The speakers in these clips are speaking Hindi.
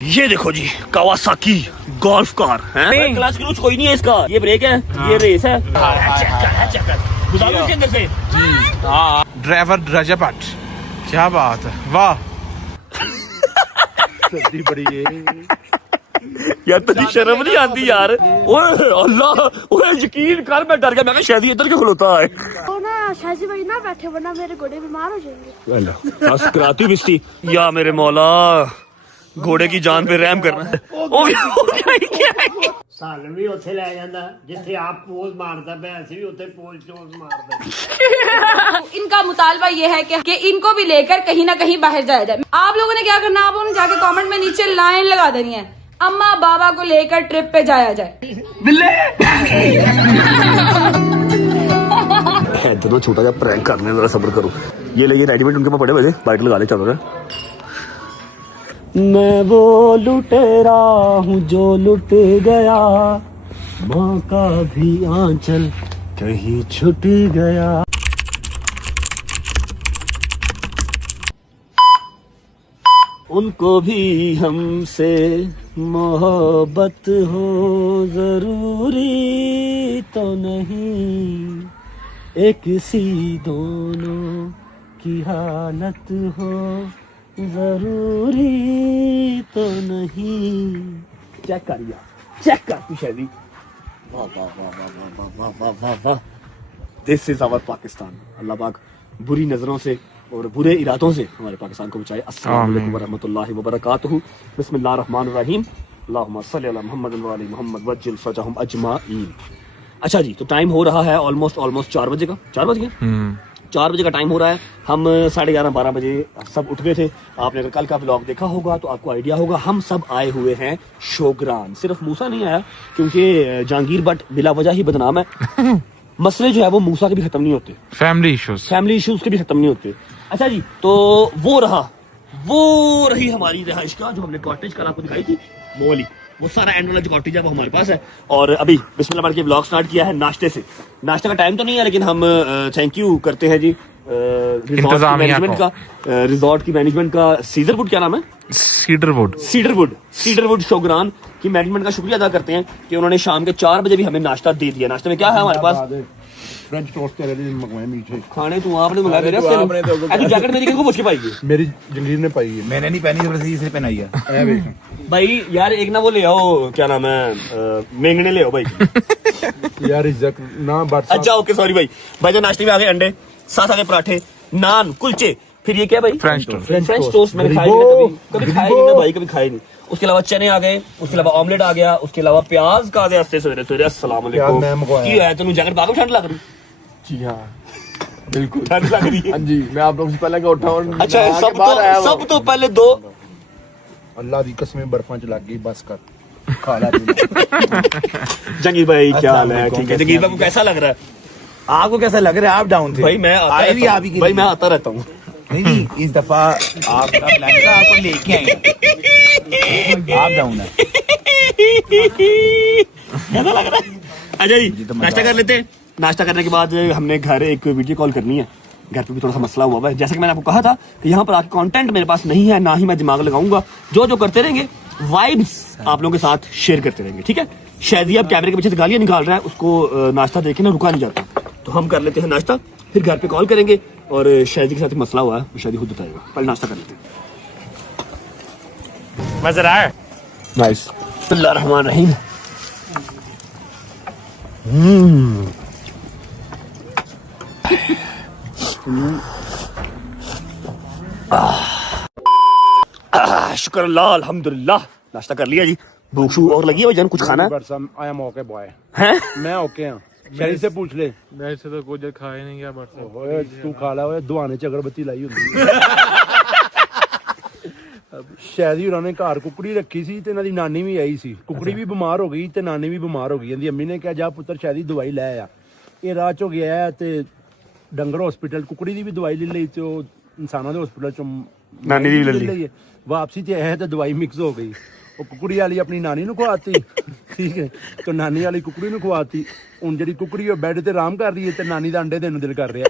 ये देखो जी कावासाकी गोल्फ कार है। क्लच क्लच कोई नहीं है इसका, ये ब्रेक है, ये रेस है। गुजारो इसके अंदर से जी। हाँ ड्राइवर रजपट, क्या बात है, वाह। सर्दी बड़ी है यार तुझे शर्म नहीं आती यार। ओए अल्लाह, ओए यकीन कर मैं डर गया, मैं कहा शायद इधर क्यों खलोता है। तो ना शाजी भाई ना बैठे वरना मेरे घोड़े बीमार हो जाएंगे। अल्लाह बस कराती बिस्ती या मेरे मौला, घोड़े की जान पे रहम करना। ਸਾਨੂੰ ਵੀ ਉੱਥੇ ਲੈ ਜਾਂਦਾ ਜਿੱਥੇ ਆਪ ਪੋਜ਼ ਮਾਰਦਾ ਪਿਆ, ਅਸੀਂ ਵੀ ਉੱਥੇ ਪੋਜ਼ ਚੋਜ਼ ਮਾਰਦੇ। इनका मुतालबा ये है कि इनको भी लेकर कहीं ना कहीं बाहर जाया जाए। आप लोगों ने क्या करना, आप लोगों ने जाके कमेंट में नीचे लाइन लगा देनी है, अम्मा बाबा को लेकर ट्रिप पे जाया जाए। दोनों छोटा सा प्रैंक करने जरा सब्र करो। ये ले, ये रेडीमेड उनके पास पड़े वैसे, बाइक लगा ले चलो ना। मैं वो लुटेरा हूँ जो लुट गया, माँ का भी आंचल कहीं छूट गया। उनको भी हमसे मोहब्बत हो जरूरी तो नहीं, एक सी दोनों की हालत हो जरूरी तो नहीं। चेक कर यार, चेक कर तू शैली। वाह वाह वाह वाह वाह वाह वाह वाह वाह। This is our Pakistan. Allah पाक बुरी नजरों से और बुरे इरादों से हमारे पाकिस्तान को बचाए। अस्सलाम वालेकुम व रहमतुल्लाहि व बरकातहू। बिस्मिल्लाहिर रहमानिर रहीम। अल्लाहुम्मा सल्लि अला मुहम्मद व अली मुहम्मद वज्जिल फजहम अजमाइन। अच्छा जी, तो टाइम हो रहा है ऑलमोस्ट 4 बजे का। 4 बज गए, 4 बजे का टाइम हो रहा है। हम 11:30-12 बजे सब उठ गए थे। आपने अगर कल का व्लॉग देखा होगा तो आपको आइडिया होगा। हम सब आए हुए हैं शोग्रान। सिर्फ मूसा नहीं आया क्योंकि जहांगीर बट बिला वजह ही बदनाम है। मसले जो है वो मूसा के भी खत्म नहीं होते, फैमिली इश्यूज के भी खत्म नहीं होते। अच्छा जी, तो वो रही हमारी रिहाइश का जो हमने कॉटेज कल आपको दिखाई थी, वो वाली, वो सारा एंड वाला जो कॉटेज है वो हमारे पास है। और अभी बिस्मिल्लाह पढ़ के व्लॉग स्टार्ट किया है नाश्ते से। नाश्ते का टाइम तो नहीं है लेकिन हम थैंक यू करते हैं जी रिजॉर्ट की मैनेजमेंट का। सीजरवुड क्या नाम है? सीडरवुड शोग्रान की मैनेजमेंट का शुक्रिया अदा करते हैं कि उन्होंने शाम के 4 बजे भी हमें नाश्ता दे दिया। नाश्ते में क्या है हमारे पास? फ्रेंच टोस्ट मंगवाए मीठे खाने तो आपने मंगा दे रहा। जैकेट मेरी किसको पूछ के पाई? मेरी जंगीर ने पाई है। मैंने नहीं पहनी, जबरदस्ती से पहनाई है। भाई यार एक ना वो ले आओ, क्या नाम है, मेंगने ले आओ भाई। यार इज्जत ना बट। अच्छा ओके सॉरी भाई। भाई जो नाश्ते में आ गए अंडे, साथ आ गए पराठे, नान, कुलचे, फिर ये क्या भाई? French toast. मैंने खाया नहीं, कभी खाया नहीं भाई, कभी खाया नहीं। उसके अलावा चने आ गए, उसके अलावा ऑमलेट आ गया, उसके अलावा प्याज का सवेरे। अस्सलाम वालेकुम। की है तेन जैकेट पाकर ठंड लग रही? जी हाँ बिल्कुल ठंड लग रही है। हाँ जी, मैं आप लोगों से पहले का उठा और अच्छा सब तो पहले दो अल्लाह की कसमें बर्फा च लग गई, बस कर खा ला। जंगीर भाई क्या हाल है? ठीक है जंगीर भाई, को कैसा लग रहा है? आपको कैसा लग रहा है? आप डाउन थे भाई मैं आता रहता हूँ। नहीं, इस दफा आपका प्लान था, आपको लेके आएंगे। आप डाउन है। कैसा लग रहा है? अच्छा जी नाश्ता कर लेते हैं। नाश्ता करने के बाद हमने घर एक वीडियो कॉल करनी है। घर पे भी थोड़ा सा मसला हुआ है, जैसे कि मैंने आपको कहा था कि यहाँ पर आके कंटेंट मेरे पास नहीं है, ना ही मैं दिमाग लगाऊंगा। जो करते रहेंगे वाइब्स आप लोगों के साथ शेयर करते रहेंगे, ठीक है? शायद अब कैमरे के पीछे से गालियां निकाल रहा है, उसको नाश्ता देखे ना रुका नहीं जाता। तो हम कर लेते हैं नाश्ता, फिर घर पे कॉल करेंगे। और शायद के साथ मसला हुआ है, शायद खुद बताएगा। पहले नाश्ता कर लेते हैं। मजा आया? नाइस। बिस्मिल्लाह रहमान रहीम। शुक्र अल्लाह अल्हम्दुलिल्लाह। नाश्ता कर लिया जी। भूख शूख और लगी है जान, कुछ खाना है? आई एम ओके बॉय हैं? मैं ओके हूँ। शहरी से पूछ ले। मेरे से तो कुछ खाया नहीं गया। तू खा ला दुआने च अगरबत्ती लाई होंगी। शहरी उन्होंने घर कुकड़ी रखी सी ते इन्हां दी नानी भी आई सी। कुकड़ी भी बीमार हो गई ते नानी भी बीमार हो गई। इहदी अम्मी ने कहा जा पुत्र शहरी दवाई लै आ। ये राह चो गया है ते डंगर हॉस्पिटल कुकड़ी दी भी दवाई ले ली ते इंसानां दे हॉस्पिटल चो नानी दी ले ली। वापसी ते है ते दवाई मिक्स हो गई। वो कुकड़ी वाली अपनी नानी नूं खवाती, ठीक है, तो नानी वाली कुकड़ी नूं खवाती। हुण जिहड़ी कुकड़ी बैड ते आराम कर रही है ते नानी दा अंडे देण नूं दिल कर रहा है।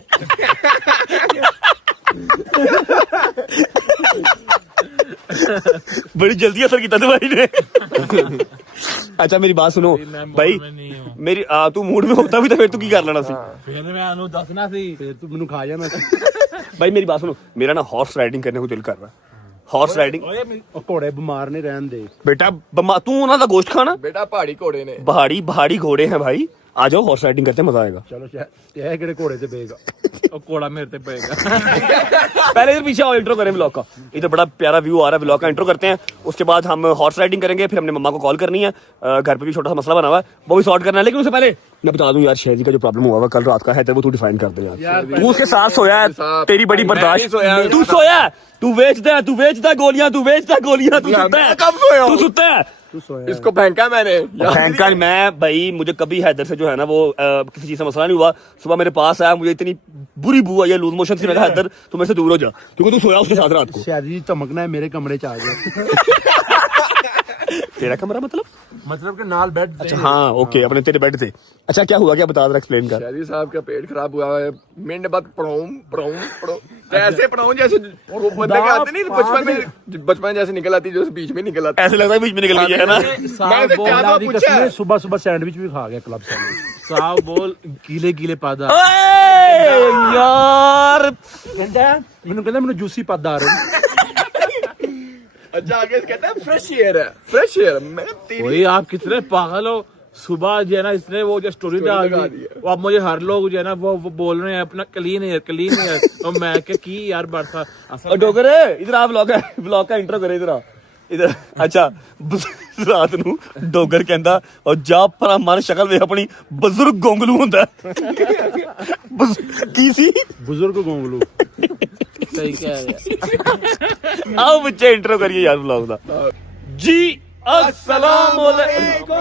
बड़ी जल्दी असर किया दवाई ने। अच्छा मेरी बात सुनो भाई, मेरी तू मूड में होता भी तो फिर तू की कर लेना सी, फिर मैं अनु दसना सी, फिर तू मैनू खा जाना सी। भाई मेरी बात सुनो, मेरा ना हॉर्स राइडिंग करने को दिल कर रहा है। हॉर्स राइडिंग ਉਹ ਘੋੜੇ ਬਿਮਾਰ ਨੇ ਰਹਿਣ ਦੇ। बेटा तू उन्होंने गोश्त खाना, बेटा पहाड़ी घोड़े ने, पहाड़ी घोड़े हैं भाई, आ जाओ हॉर्स राइडिंग करते हैं, मजा आएगा। ਚਲੋ ਇਹ ਕਿਹੜੇ ਘੋੜੇ ਤੇ ਪਏਗਾ? और कोड़ा मेरे पे पड़ेगा। पहले इधर पीछे आओ, इंट्रो करें व्लॉग का। इधर बड़ा प्यारा व्यू आ रहा है, व्लॉग का इंट्रो करते हैं, उसके बाद हम हॉर्स राइडिंग करेंगे, फिर हमने मम्मा को कॉल करनी है, घर पे भी छोटा सा मसला बना हुआ है, वो भी सॉर्ट करना है। लेकिन उससे पहले मैं बता दूं यार, शहजी का जो प्रॉब्लम हुआ है कल रात का है, वो तू डिफाइन कर दे यार। तू उसके साथ सोया है, तेरी बड़ी बर्दाश्त, तू सोया है, तू बेचता गोलियां, तू सुता है, कब सोया हूं? तू सुता है, इसको फेंका मैंने। भयंकर। मैं भाई मुझे कभी हैदर से जो है ना वो किसी चीज से मसला नहीं हुआ। सुबह मेरे पास आया, मुझे इतनी बुरी बू आई है लूज मोशन की, मैं कहा हैदर तू मेरे से दूर हो जा, क्योंकि तू सोया उसके साथ रात को। शायद जी धमकना है मेरे कमरे च आ गया। तेरा कमरा मतलब के नाल बेड। अच्छा हाँ ओके, अपने तेरे बेड थे। अच्छा क्या हुआ, क्या बता रहा, एक्सप्लेन कर। शादी साहब का पेट खराब हुआ है, मिनट बाद पढ़ाऊं ऐसे पढ़ाऊं जैसे वो बंदे के आते नहीं बचपन जैसे निकल आती, जो बीच में निकल आती, ऐसे लगता है बीच में निकल गया है ना। सुबह सुबह सैंडविच भी खा गया क्लब सैंडविच। साहब बोल गीले गीले पादा यार मैंने कहता मैंने जूसी पद आ रहे। अच्छा आगे कहता है फ्रेश एयर। मैं वही आप कितने पागल हो। सुबह जो है ना इसने वो जो स्टोरी डाल दी, वो अब मुझे हर लोग जो है ना वो बोल रहे हैं अपना क्लीन है, और मैं क्या की यार बरसा और डोगर इधर आप व्लॉग का इंट्रो करे इधर। अच्छा रात नू डोगर कहंदा और जा पर मन शक्ल वे अपनी बुजुर्ग गोंगलू हुंदा की सी बुजुर्ग गोंगलू। सही कह रहे। आओ बच्चे इंट्रो करिए यार व्लॉग दा जी। अस्सलाम वालेकुम,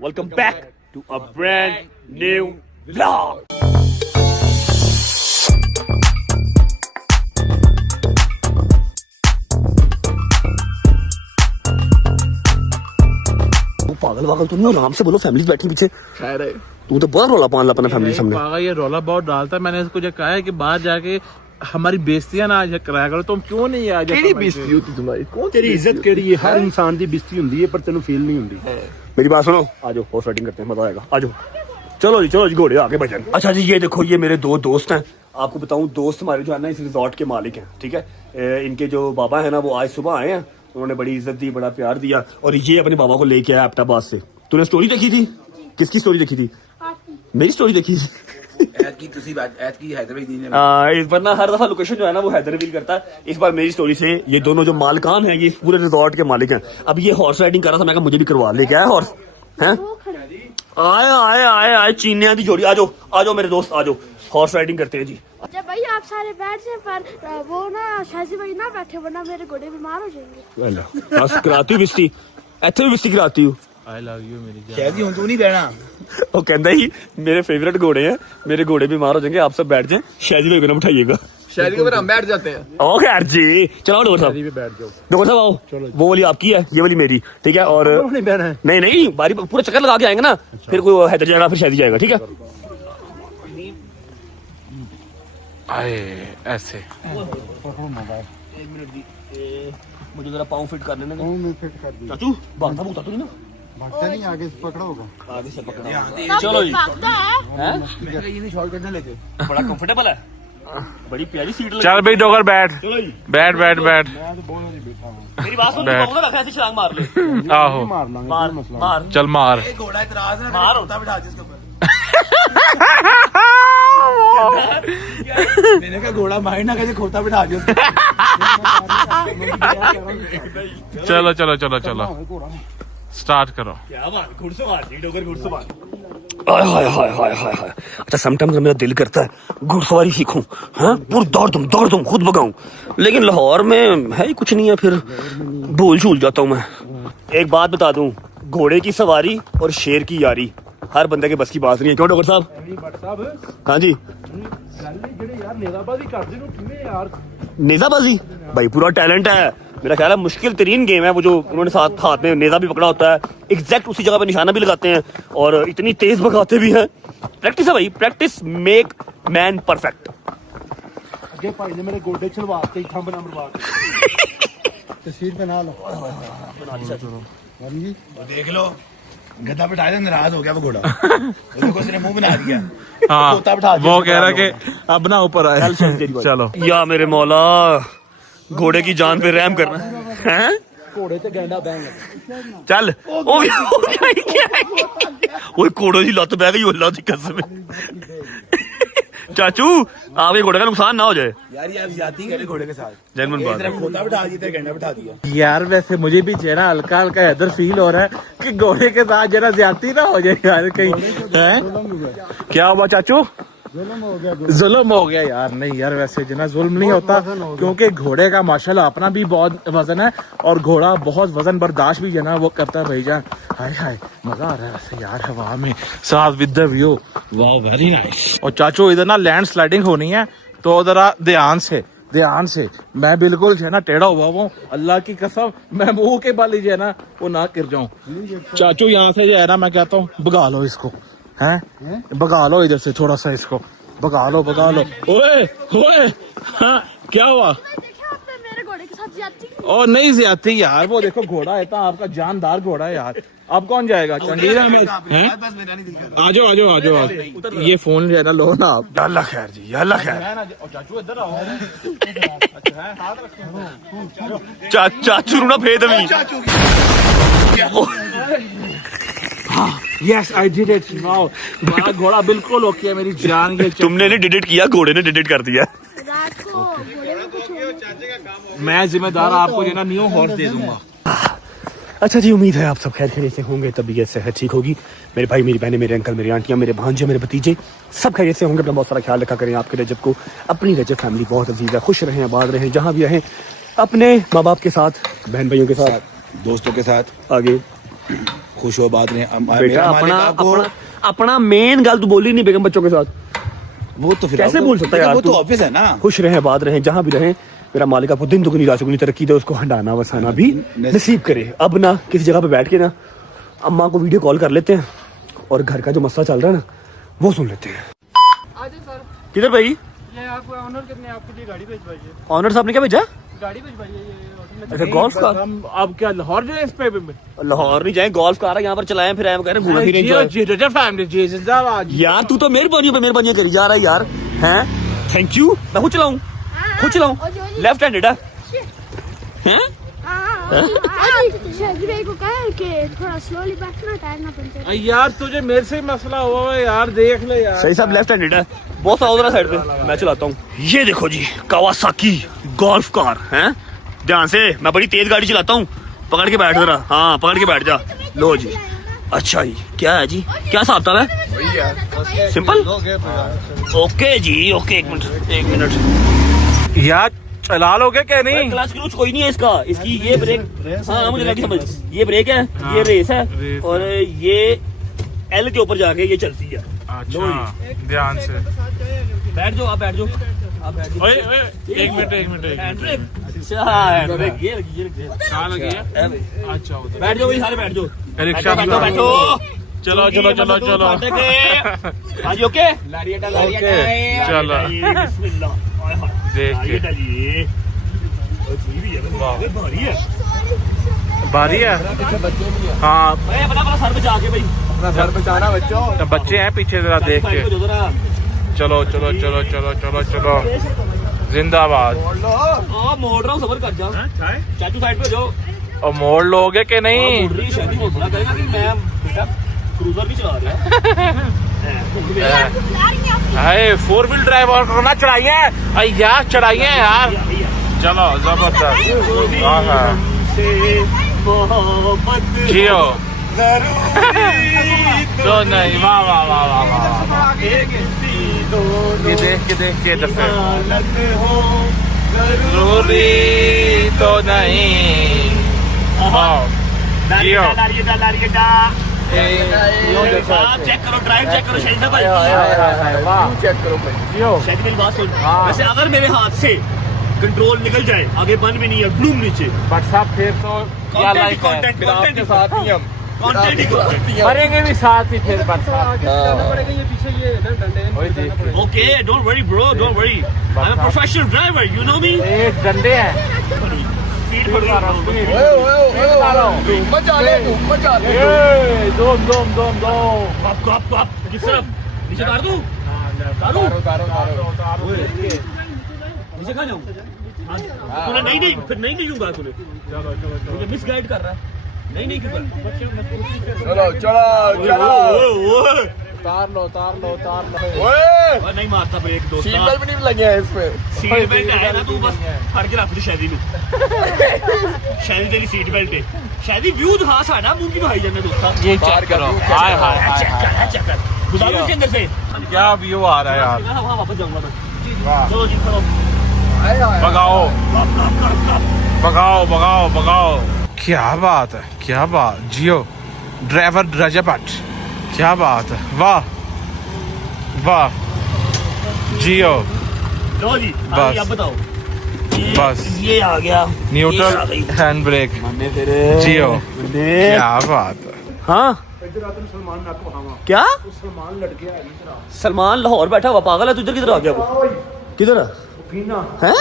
welcome back to a brand new vlog. पागल तो नहीं, आराम से बोलो, फैमिली बैठी पीछे। खैर है, तू तो बहुत रौला पान ला अपने फैमिली सामने। पागल ये रौला बहुत डालता है। मैंने इसको जो कहा है कि बाहर जाके हमारी बेइज्जतियां ना कराया करो, तुम क्यों नहीं आ केड़ी बेइज्जती होती तुम्हारी? कौन तेरी इज्जत केड़ी है? हर इंसान दी बेइज्जती हुंदी है, पर तेनू फील नहीं हुंदी। मेरी बात सुनो, आ जाओ हॉर्स राइडिंग करते हैं, मजा आएगा। आ जाओ, चलो जी घोड़े आगे भजन। अच्छा जी ये देखो, ये मेरे दो दोस्त हैं। आपको बताऊं, दोस्त हमारे जो है ना इस रिजॉर्ट के मालिक हैं, ठीक है। इनके जो बाबा है ना वो आज सुबह आए हैं, उन्होंने बड़ी इज्जत दी, बड़ा प्यार दिया, और ये अपने बाबा को लेके आया एबटाबाद से। तूने स्टोरी देखी थी? किसकी स्टोरी देखी थी? मेरी स्टोरी देखी थी। इस बार ना हर दफा लोकेशन जो है ना वो हैदर रिवील करता है। इस बार मेरी स्टोरी से ये दोनों जो मालिकान हैं, ये पूरे रिजॉर्ट के मालिक हैं। अब ये हॉर्स राइडिंग कर रहा था, मैं कहा मुझे भी करवा, लेके आया हॉर्स हैं। आए चीनिया की जोड़ी। आ जाओ मेरे दोस्त, आ जाओ हॉर्स राइडिंग करते हैं जी। जब भाई आप सारे बैठ जाए, पर वो ना शाजी भाई ना बैठे, वरना मेरे घोड़े बीमार हो जाएंगे। बस कराती हूँ बिस्ती, इतने भी बिस्ती कराती हूँ। आई लव यू मेरी जान। शादी हूं तू नहीं बहना। वो कहता ही मेरे फेवरेट घोड़े हैं, मेरे घोड़े बीमार हो जाएंगे, आप सब बैठ जाएं, शादी भाई को ना उठाइएगा। शादी के बाद हम बैठ जाते हैं। ओ खैर जी, चलो डॉक्टर साहब, बैठ जाओ। डॉक्टर साहब आओ। वो वाली आपकी है, ये वाली मेरी, ठीक है। और नहीं बहना है। नहीं बारी पूरा चक्कर लगा के आएंगे ना, फिर कोई हैदर जाएगा, फिर शादी जाएगा, ठीक है। आए ऐसे मुझे जरा पाँव फिट कर लेने चाचू, भागता भूगता तो नहीं ना? भागता नहीं, आगे से पकड़ा होगा। आगे से पकड़ा। चलो जी, बड़ा कंफर्टेबल है, बड़ी प्यारी सीट लगी। चल भाई डोगर बैठ चलो जी, बैठ। मेरी बात सुन, रखा ऐसे छलांग मार ले। आहो मार चल मार। घोड़ा इतराज है, मार खोता बिठा दे इसके ऊपर। मैंने कहा घोड़ा मार ना, कैसे खोता बिठा दिया। चलो स्टार्ट करो। क्या बात, घुड़सवार जी, डोगर घुड़सवार। हाय। अच्छा समटाइम्स मेरा दिल करता है घुड़सवारी सीखूं, हाँ पूरा दौड़ दूं खुद भगाऊं, लेकिन लाहौर में है ही कुछ नहीं है, फिर भूल झूल जाता हूँ मैं। एक बात बता दूं, घोड़े की सवारी और शेर की यारी हर बंदे के बस की बात नहीं है, क्यों डॉक्टर साहब? हाँ जी, नेजाबाजी भाई पूरा टैलेंट है, मेरा ख्याल है मुश्किल तरीन गेम है वो जो उन्होंने साथ हाथ में नेजा भी पकड़ा होता है, एग्जैक्ट उसी जगह पे निशाना भी लगाते हैं और इतनी तेज भगाते भी हैं। प्रैक्टिस है भाई, प्रैक्टिस मेक मैन परफेक्ट। ਅੱਗੇ ਭਾਈ ਨੇ ਮੇਰੇ ਗੋਡੇ ਛਲਵਾਤੇ ਇੱਥਾਂ ਬਣਾ ਮਰਵਾ ਕੇ तस्वीर बना लो जी देख लो गधा बिठाया था नाराज हो गया वो घोड़ा देखो उसने मुंह बना दिया हाँ तोता बिठा दिया वो कह रहा कि अब ना ऊपर आए चलो या मेरे मौला घोड़े की जान पे रहम करना हैं ਘੋੜੇ ਤੇ ਗੈਂਡਾ ਬੈਂਗ चल ओए घोड़े की लत बह गई अल्लाह की कसम चाचू आपके घोड़े का नुकसान ना हो जाए यार ये आप जाती करे घोड़े के साथ जेन्युइन बात है। खोता बिठा दिया तेरा गैंडा बिठा दिया यार वैसे मुझे भी जो है ना हल्का हल्का इधर फील हो रहा है कि घोड़े के साथ जरा ज्यादती ना हो जाए यार कहीं हैं? क्या हुआ चाचू जुल्म हो गया यार। नहीं यार वैसे जो ना जुल्म नहीं होता क्योंकि घोड़े का माशाल्लाह अपना भी बहुत वजन है और घोड़ा बहुत वजन बर्दाश्त भी जो ना वो करता है भाईजान। हाय हाय मजा आ रहा है वैसे यार हवा में साथ विद द व्यू वाह वेरी नाइस। और चाचू इधर ना लैंड स्लाइडिंग होनी है तो जरा ध्यान से मैं बिल्कुल जो है ना टेढ़ा हुआ हूँ अल्लाह की कसम मैं मुंह के बल ही जो है ना वो ना गिर जाऊं। चाचू यहाँ से जो है ना मैं कहता हूँ भगा लो इसको हैं भगा लो इधर से थोड़ा सा इसको भगा लो ओए हाँ क्या हुआ देखा आपने मेरे घोड़े के साथ ज्यादती की? और नहीं ज्यादती यार वो देखो घोड़ा है तो आपका जानदार घोड़ा है यार। अब कौन जाएगा चंडीगढ़ में हैं? बस मेरा नहीं दिल कर आ जाओ ये फोन जो है ना लो ना आप। अल्लाह खैर जी अल्लाह खैर चाचू इधर आओ चाचू ना फेद भी yes I did it now घोड़ा बिल्कुल ओके है मेरी जान। ये तुमने नहीं डिलीट किया घोड़े ने डिलीट कर दिया। रात को घोड़े में कुछ हो मैं जिम्मेदार आपको जो है ना न्यू हॉर्स दे दूंगा। अच्छा जी उम्मीद है आप सब खैर खैरियत से होंगे तबीयत सेहत ठीक होगी। मेरे भाई मेरी बहनें मेरे अंकल मेरी आंटियां मेरे भांजे मेरे भतीजे सब खैरियत से होंगे। अपना बहुत सारा ख्याल रखा करें। आपके रजब को अपनी रजब फैमिली बहुत अजीज है। खुश रहें आबाद रहें जहाँ भी रहें अपने माँ बाप के साथ बहन भाइयों के साथ दोस्तों के साथ आगे खुश हो बात नहीं बेटा अपना मेन गल तो बोली नहीं बेगम बच्चों के साथ वो तो फिर कैसे बोल सकता है यार वो तो तू? ऑब्वियस है ना। खुश रहें आबाद रहें जहाँ भी रहें। मेरा मालिक आपको दिन दुगनी रात चुगनी तरक्की दे उसको हंडाना वसाना भी नसीब करे। अब ना किसी जगह पे बैठ के ना अम्मा को वीडियो कॉल कर लेते हैं और घर का जो मसला चल रहा है ना वो सुन लेते हैं। किधर भाई ऑनर साहब ने क्या भेजा गाड़ी भिजवाइए अच्छा गोल्फ कार। अब क्या लाहौर जाए इस पे लाहौर नहीं जाए गोल्फ कार है यहाँ पर चलाएं फिर आए कह रहे घूमना फिर यार तू तो मेहरबानी पे मेहरबानी करी जा रहा है यार हैं। थैंक यू मैं खुद चलाऊं लेफ्ट हैंडेड है हैं? शादी को कहा कि थोड़ा स्लोली बैठना टायर ना पंचर। यार तुझे मेरे से मसला हुआ है यार देख ले यार। सही साहब लेफ्ट हैंडेड है बहुत साउथ साइड पे मैं चलाता हूँ। ये देखो जी कावासाकी गोल्फ कार हैं। ध्यान से मैं बड़ी तेज गाड़ी चलाता हूँ पकड़ के बैठ जरा। हाँ पकड़ के बैठ जा लो जी। अच्छा जी क्या है जी क्या हिसाब था है सिंपल ओके जी ओके एक मिनट यार चला लोगे क्या नहीं? क्लच क्लच कोई नहीं है इसका इसकी ये ब्रेक हाँ मुझे लगी समझ ये ब्रेक है ये रेस है और ये एल के ऊपर जाके ये चलती है। अच्छा ध्यान से बैठ जाओ आप बैठ जाओ ओए एक मिनट अच्छा हैंड ब्रेक ये लगी कहाँ लगी है? अच्छा उधर बैठ जाओ भाई सारे बैठ जाओ रिक्शा बैठो चलो हाँ जी ओके चलो देख के बारी है हाँ अपना सर बचा के भाई अपना सर बचाना बच्चों। बच्चे हैं पीछे जरा देख के चलो जिंदाबाद। मोड़ रहा हूँ सबर कर जा चाचू साइड पे जाओ और मोड़ लोगे कि नहीं? क्रूजर भी चला रहा है 4 व्हील ड्राइव और करना चढ़ाइए यार चढ़ाइए यार। चलो जबरदस्त हाँ जियो तो नहीं वाह ये देख के दफे जरूरी तो नहीं जियो चेक करो ड्राइव चेक करो शाहिद भाई चेक करो भाई शाहिद मेरी बात सुन वैसे अगर मेरे हाथ से कंट्रोल निकल जाए आगे बंद भी नहीं है ब्लूम नीचे बट साहब फिर तो क्या लाइफ है फिर आपके साथ ही हम कंटेंट ही कंटेंट मरेंगे भी साथ ही फिर बरसात जाना पड़ेगा ये पीछे ये है ना डंडे वही देख okay don't worry bro don't worry I am a professional driver you know me ये डंडे हैं स्पीड बढ़ रहा हूं धूम मचा ले दोम दोम दोम दोम आपको किस तरफ नीचे उतार दूं नीचे कहां जाऊं तूने नहीं फिर नहीं दूंगा तूने मुझे मिसगाइड कर रहा है नहीं क्यों चलो चलो उतार लो ओए नहीं मारता ब्रेक दो सीट बेल्ट भी नहीं लगे हैं इसमें सीट बेल्ट है ना तू बस फड़ के रख दे शायदी नु शायदी तेरी सीट बेल्ट है शायदी व्यू दिखा साडा मुंह की भाई जाने दोस्ता ये चेक करो हाय हाय चेक कर गुजारो इसके अंदर से क्या व्यू आ रहा है यार वहां वापस जाऊंगा मैं चलो जी चलो भगाओ क्या बात जियो ड्राइवर रजपट क्या बात है वाह जियो लो जी बस। अब बताओ बस ये आ गया न्यूट्रल हैंड ब्रेक जियो क्या बात है हाँ इधर आकर सलमान नक वहां क्या सलमान लड़के आ इधर सलमान लाहौर बैठा हुआ पागल है तू इधर किधर आ गया वो किधर है पीना हैं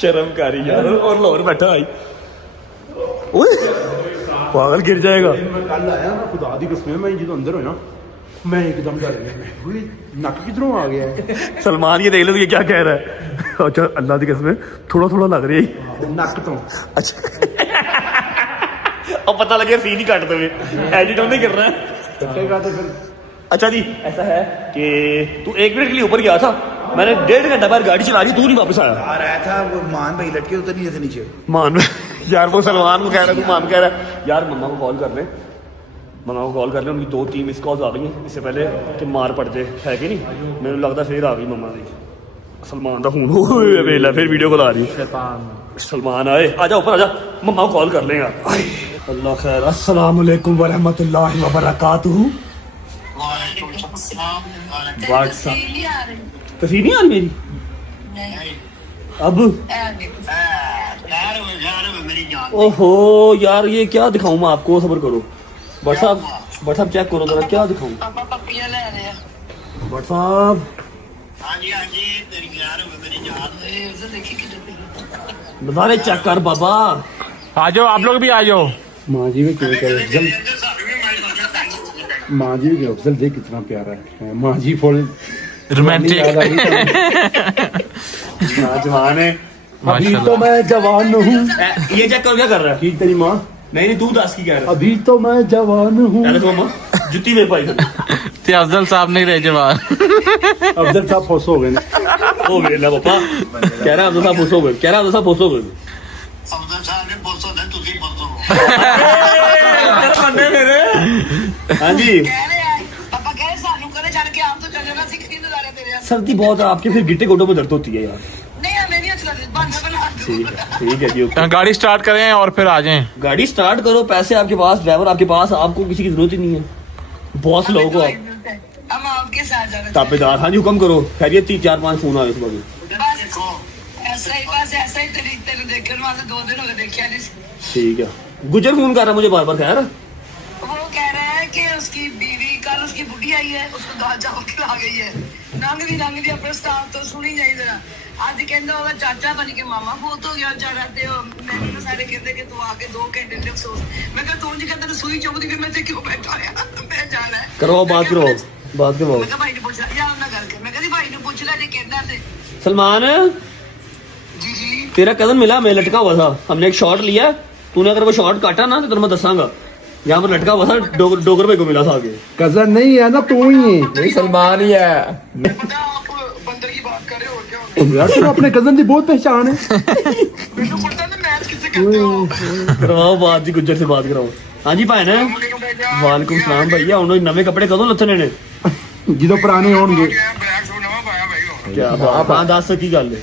शर्मकारी यार और लाहौर बैठा आई ओए पागल गिर जाएगा मैं कल आया ना खुदा दी कसम मैं ਜਦੋਂ अंदर होया मैं एकदम डर गया हुई नक किधरों आ गया है सलमान ये देख लो ये क्या कह रहा है अच्छा अल्लाह की कसम थोड़ा लग रही है नक तो अच्छा अब पता लगे सीन ही काट दे एडिट नहीं कर रहा है कटेगा तो फिर अच्छा जी ऐसा है कि तू 1 मिनट के लिए ऊपर गया था मैंने 1.5 घंटा बाद गाड़ी चला रही तू नहीं वापस आया आ रहा था वो मान भाई लटके उतर नहीं जैसे नीचे मान यार वो सलमान को कह रहा है तू मान कह रहा है यार मम्मा को कॉल कर ले मम्मा को कॉल कर ले उनकी 2-3 मिस कॉल्स आ गई हैं इससे पहले कि मार पड़ जाए है कि नहीं मेरे लगता फिर आ गई मम्मा की सलमान का खून वेला फिर वीडियो कॉल आ रही सलमान आए आजा ऊपर आजा मम्मा को कॉल कर ले यार अल्लाह खैर अस्सलाम वालेकुम व रहमतुल्लाहि व बरकातहू कसी नहीं आ रही मेरी अब ओहो यार ये क्या दिखाऊं मैं आपको सब्र करो व्हाट्सएप चेक करो जरा क्या दिखाऊं व्हाट्सएप नजारे चेक कर बाबा आ जाओ आप लोग भी आ जाओ माँ जी में क्यों कर माँ जी के अफजल देख कितना प्यारा है माँ जी फुल रोमांटिक जवान है अभी तो मैं जवान हूँ ये चेक करो क्या कर रहा है ठीक तेरी माँ नहीं तू दस की कह रहा है अभी तो मैं जवान हूँ देखो मामा जुत्ती मेरे पाई ते अफजल साहब नहीं रहे जवान अफजल साहब फुस हो गए हो गए ना पापा कह रहा है अफजल साहब फुस हो गए कह रहा है अफजल साहब फुस हो गए हाँ जी सर्दी बहुत है आपके फिर गिट्टे गोटों में दर्द होती है यार ठीक है जी ओके। गाड़ी स्टार्ट करें और फिर आ जाएं गाड़ी स्टार्ट करो पैसे आपके पास ड्राइवर आपके पास आपको किसी की जरूरत ही नहीं है बॉस लोगों को आप हम आपके साथ जाना ताबेदार हाँ जी हुक्म करो खैरियत 3-4-5 फोन आए सुबह ऐसा ही तेरे देखने वाले 2 दिन हो गए देखा नहीं ठीक है गुजर फोन कर रहा मुझे बार खैर वो कह रहा है कि उसकी बीवी कल उसकी बुढ़ी आई है उसको दाल चावल खिला गई है नंग दी अपने स्टाफ तो सुनी जाए जरा ਅੱਜ ਕਹਿੰਦਾ ਉਹਦਾ ਚਾਚਾ ਬਣ ਕੇ ਮਾਮਾ ਬਹੁਤ ਹੋ ਗਿਆ ਵਿਚਾਰਾ ਤੇ ਮੈਨੂੰ ਤਾਂ ਸਾਰੇ ਕਹਿੰਦੇ ਕਿ ਤੂੰ ਆ ਕੇ 2 ਘੰਟੇ ਦੇ ਅਫਸੋਸ ਮੈਂ ਕਿਹਾ ਤੂੰ ਜੀ ਕਹਿੰਦਾ ਤੂੰ ਸੂਈ ਚੁੱਕਦੀ ਵੀ ਮੈਂ ਤੇ ਕਿਉਂ ਬੈਠਾ ਆ ਮੈਂ ਜਾਣਾ ਹੈ ਕਰਵਾਓ ਬਾਤ ਕਰਵਾਓ ਬਾਤ करवाओ ਮੈਂ ਕਿਹਾ ਭਾਈ ਨੂੰ ਪੁੱਛ ਲੈ ਜਾਂ ਉਹਨਾਂ ਕਰਕੇ मैं कहती भाई ने पूछ लिया जे कहना थे सलमान जी जी तेरा कजन मिला मैं लटका हुआ था हमने एक शॉट लिया तूने अगर वो शॉट काटा ना तो मैं दसांगा यहाँ पर लटका हुआ था डोगर भाई को मिला था आगे कजन नहीं है ना तू ही है नहीं सलमान ही है पता आप बंदर की बात कर रहे हो और क्या हो यार तू अपने कजन की बहुत पहचान है मैंने पता ना मैच किससे करते हो करवाओ बात जी गुज्जर से बात कराओ हाँ जी भाई ने वालेकुम सलाम भैया उन्होंने नवे कपड़े कदों लथने ने जो पुराने होंगे बैग सो नवा पाया भाई हो क्या बात हाँ दस की गल है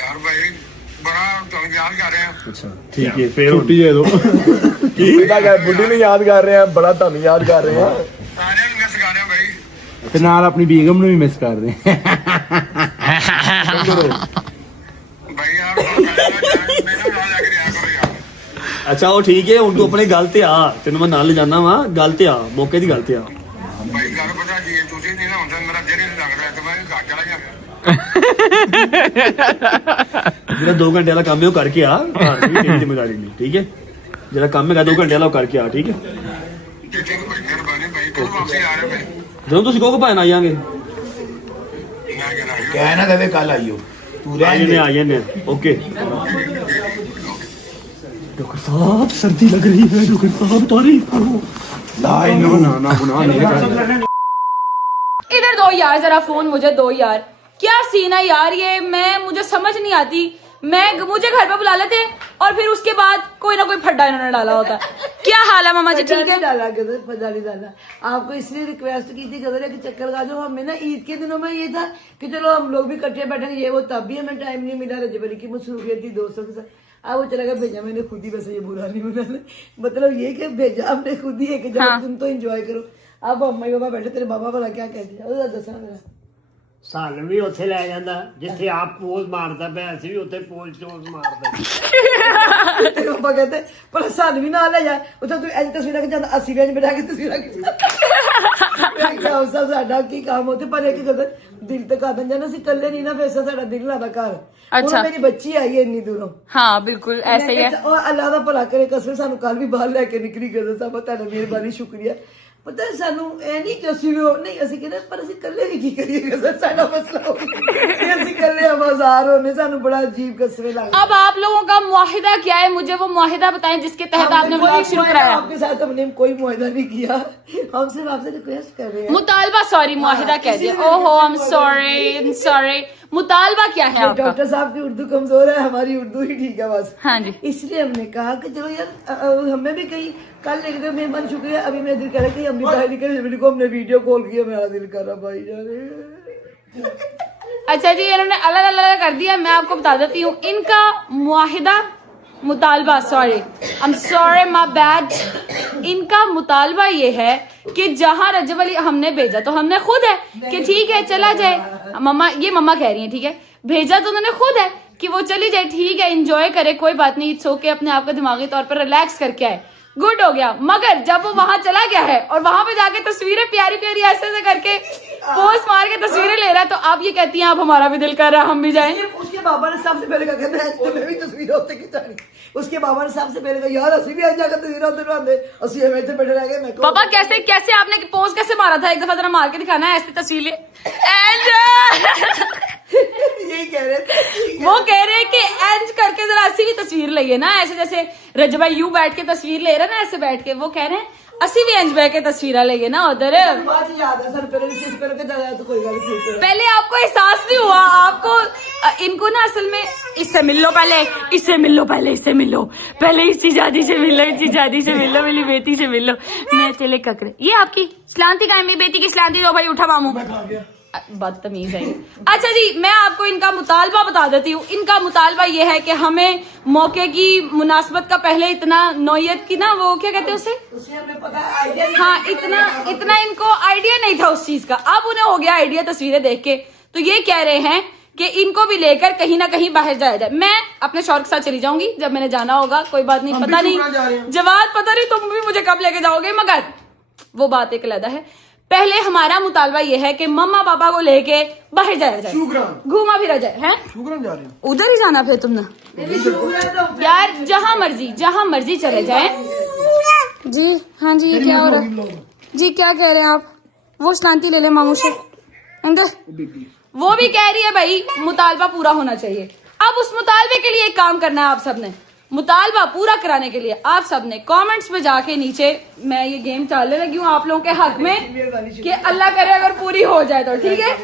यार भाई बड़ा तुम याद कर रहे हैं अच्छा ठीक है फिर छुट्टी दे दो बुढ़ी ने याद कर रहे हैं बड़ा तुम याद कर रहे हैं सारे मिस कर रहे हैं भाई ਤੇ ਨਾਲ ਆਪਣੀ ਬੇਗਮ ਨੂੰ ਵੀ ਮਿਸ ਕਰਦੇ भाई यार ਅੱਛਾ ਉਹ ਠੀਕ ਹੈ ਹੁਣ ਤੂੰ ਆਪਣੇ ਗੱਲ ਤੇ ਆ ਤੈਨੂੰ ਮੈਂ ਨਾਲ ਲੈ ਜਾਣਾ ਵਾ ਗੱਲ ਤੇ ਆ ਮੌਕੇ ਦੀ ਗੱਲ ਤੇ ਆ ਭਾਈ ਗੱਲ ਪਤਾ ਕੀ ਹੈ ਤੁਸੀਂ ਨਹੀਂ ਨਾ ਹੁੰਦਾ ਮੇਰਾ ਦਿਲ ਨਹੀਂ ਲੱਗ ਰਿਹਾ ਤੇ ਮੈਂ ਘਰ ਚਲਾ ਗਿਆ ਜਿਹੜਾ 2 ਘੰਟੇ ਵਾਲਾ ਕੰਮ ਹੈ ਉਹ ਕਰਕੇ ਆ ਘਰ ਦੀ ਤੇਰੀ ਜ਼ਿੰਮੇਵਾਰੀ ਨਹੀਂ ਠੀਕ ਹੈ ਜਿਹੜਾ ਕੰਮ ਹੈਗਾ 2 ਘੰਟੇ ਵਾਲਾ ਉਹ ਕਰਕੇ ਆ ਠੀਕ ਹੈ ਠੀਕ ਹੈ ਭਾਈ ਮਿਹਰਬਾਨੀ ਭਾਈ ਕਦੋਂ ਵਾਪਸ ਆ ਰਹੇ ਭਾਈ ਜਦੋਂ ਤੁਸੀਂ ਕਹੋਗੇ ਭਾਵੇਂ ਆ ਜਾਾਂਗੇ ਮੈਂ ਕਹਿਣਾ ਕਹਿ ਨਾ ਦੇਵੇ ਕੱਲ ਆਈਓ ਤੂੰ ਆ ਜਾਂਦੇ ਓਕੇ डॉक्टर साहब सर्दी लग रही है डॉक्टर साहब तारीफ करो इधर दो यार जरा फोन मुझे दो यार क्या सीन है यार ये मैं मुझे समझ नहीं आती मुझे घर पे बुला लेते और फिर उसके बाद कोई ना कोई फड्डा इन्होंने डाला होता क्या हाल है मामा जी ठीक है डाला गदर पता नहीं डाला आपको इसलिए रिक्वेस्ट की थी गदर कि चक्कर लगा दो हमें ना ईद के दिनों में ये था कि चलो हम लोग भी इकट्ठे बैठेंगे ये वो तब भी हमें टाइम नहीं मिला रजबली की मसरूफियत थी दोस्तों के साथ अब वो चला गया भेजा मैंने खुद ही वैसे ये बुरा नहीं बनाने मतलब ये कि भेजा हमने खुद ही है कि जब तुम तो एंजॉय करो अब अम्मा बाबा बैठे तेरे बाबा भला क्या कहते हैं दसा मेरा ਸਾਨੂੰ ਵੀ ਉੱਥੇ ਲੈ ਜਾਂਦਾ ਜਿੱਥੇ ਆਪ ਪੋਜ਼ ਮਾਰਦਾ ਪਿਆ ਅਸੀਂ ਵੀ ਉੱਥੇ ਪੋਜ਼ ਚੋਜ਼ ਮਾਰਦਾ तेरे पापा कहते पर सान भी ना ले जाए उसे तू ऐसी तस्वीर के जाता 80 पेज बैठा के तस्वीर साडा की काम होते पर एक गदर दिल तक आ जाना सी कल्ले नहीं ना फैसा साडा दिल लादा घर अच्छा मेरी बच्ची आई है इतनी दूरों हाँ बिल्कुल ऐसे ही है और अल्लाह दा भला करे कसम सानू कल भी बाहर लेके निकली गदर साहब तुहाडा मेहरबानी शुक्रिया पता है सानू ए नहीं कि ਅਸੀਂ ਵੀ ਨਹੀਂ ਅਸੀਂ ਕਹਿੰਦੇ ਪਰ ਅਸੀਂ ਇਕੱਲੇ ਵੀ ਕੀ ਕਰੀਏ ਗਜ਼ਰ ਸਾਡਾ ਮਸਲਾ ਹੋ ਗਿਆ ਅਸੀਂ ਇਕੱਲੇ ਆਵਾਜ਼ਾਰ होने सानू बड़ा अजीब कसवे लगा अब आप लोगों का मुआहिदा क्या है मुझे वो मुआहिदा बताएं जिसके तहत आपने व्लॉग शुरू कराया आपके साथ हमने कोई मुआहिदा नहीं किया हम सिर्फ आपसे रिक्वेस्ट कर रहे हैं मुतालबा सॉरी मुआहिदा कह दिया ओहो आई एम सॉरी मुतालबा क्या है आपका डॉक्टर साहब की उर्दू कमजोर है हमारी उर्दू ही ठीक है बस हाँ जी इसलिए हमने कहा कि चलो यार हमें भी कहीं कल लिख दो मेहमान शुक्रिया अभी मेरा दिल कर रहा है कि हम भी बाहर निकले को हमने वीडियो कॉल किया मेरा दिल कर रहा भाई जाने अच्छा जी इन्होंने अलग अलग कर दिया मैं आपको बता देती हूँ इनका मुआहिदा मुतालबा sorry I am sorry my bad इनका मुतालबा ये है कि जहां रजब अली हमने भेजा तो हमने खुद है कि ठीक है चला जाए मम्मा ये मम्मा कह रही है ठीक है भेजा तो उन्होंने खुद है कि वो चली जाए ठीक है एंजॉय करे कोई बात नहीं सो के अपने आप को दिमागी तौर पर रिलैक्स करके आए गुड हो गया मगर जब वो वहां चला गया है और वहां पे जाके तस्वीरें प्यारी प्यारी ऐसे ऐसे करके पोस्ट मार के तस्वीरें ले रहा है तो आप ये कहती हैं आप हमारा भी दिल कर रहा है हम भी जाएं उसके बाबा ने सबसे पहले कहा कहते तुम्हें भी तस्वीर होते खिंचानी उसके बाबा ने सबसे पहले कहा यार असि भी आ जाकर तस्वीर होते बनाते असि हमें इधर बैठे रह गए मैं पापा कैसे आपने पोज कैसे मारा था एक दफा जरा मार के दिखाना है ऐसी तस्वीर ले यही कह रहे थे वो कह रहे हैं कि एंज करके जरा ऐसी भी तस्वीर लइए ना ऐसे जैसे रजबा यू बैठ के तस्वीर ले रहा है ना ऐसे बैठ के वो कह रहे हैं असी भी एंज बैठ के तस्वीर लइए ना उधर बात याद है सर पहले तो कोई गल नहीं पहले आपको एहसास नहीं हुआ आपको इनको ना असल में इससे मिल लो पहले इससे मिल लो पहले इसकी शादी से मिल लो इसकी शादी से मिल लो मेरी बेटी से मिल लो मैं चले ककरे ये आपकी सलामती का मेरी बेटी की सलामती दो भाई उठा मामू बदतमीज है अच्छा जी मैं आपको इनका मुतालबा बता देती हूँ इनका मुतालबा ये है कि हमें मौके की मुनासबत का पहले इतना नौयत की ना वो क्या कहते हैं उसे हाँ इतना इनको आइडिया नहीं था उस चीज का अब उन्हें हो गया आइडिया तस्वीरें देख के तो ये कह रहे हैं कि इनको भी लेकर कहीं ना कहीं बाहर जाया जाए मैं अपने शौहर के साथ चली जाऊंगी जब मैंने जाना होगा कोई बात नहीं पता नहीं जवाब पता नहीं तुम भी मुझे कब लेके जाओगे मगर वो बात एक अलग है पहले हमारा मुतालबा ये है कि मम्मा पापा को लेके बाहर जाया जाए घूमा फिरा जाए हैं उधर ही जाना फिर तुमने यार जहाँ मर्जी चले जाए जी हाँ जी ये क्या हो रहा है जी क्या कह रहे हैं आप वो शांति ले ले मामू से वो भी कह रही है भाई मुतालबा पूरा होना चाहिए अब उस मुतालबे के लिए एक काम करना है आप सबने मुतालबा पूरा कराने के लिए आप सबने कमेंट्स में जाके नीचे मैं ये गेम डालने लगी हूँ आप लोगों के हक में कि अल्लाह करे अगर पूरी हो जाए तो ठीक है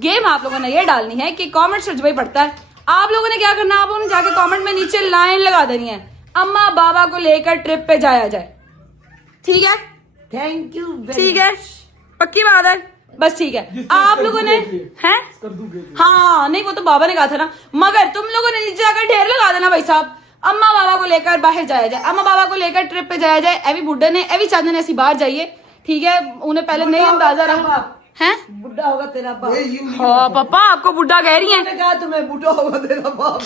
गेम आप लोगों ने ये डालनी है कि कमेंट्स से भाई पड़ता है आप लोगों ने क्या करना आप लोगों ने जाके कमेंट में नीचे लाइन लगा देनी है अम्मा बाबा को लेकर ट्रिप पे जाया जाए ठीक है थैंक यू ठीक है पक्की बात है बस ठीक है आप लोगों ने हैं हाँ नहीं वो तो बाबा ने कहा था ना मगर तुम लोगों ने नीचे जाकर ढेर लगा देना भाई साहब अम्मा बाबा को लेकर बाहर जाया जाए अम्मा बाबा को लेकर ट्रिप पे जाया जाए ए भी बुढ़े ने ए भी चाहते ने ऐसी बाहर जाइए ठीक है उन्हें पहले नहीं अंदाजा रहा हैं बुढ़ा होगा तेरा बाप हाँ पापा आपको बुढ़ा कह रही है कहा तुम्हें बुढ़ा होगा तेरा बाप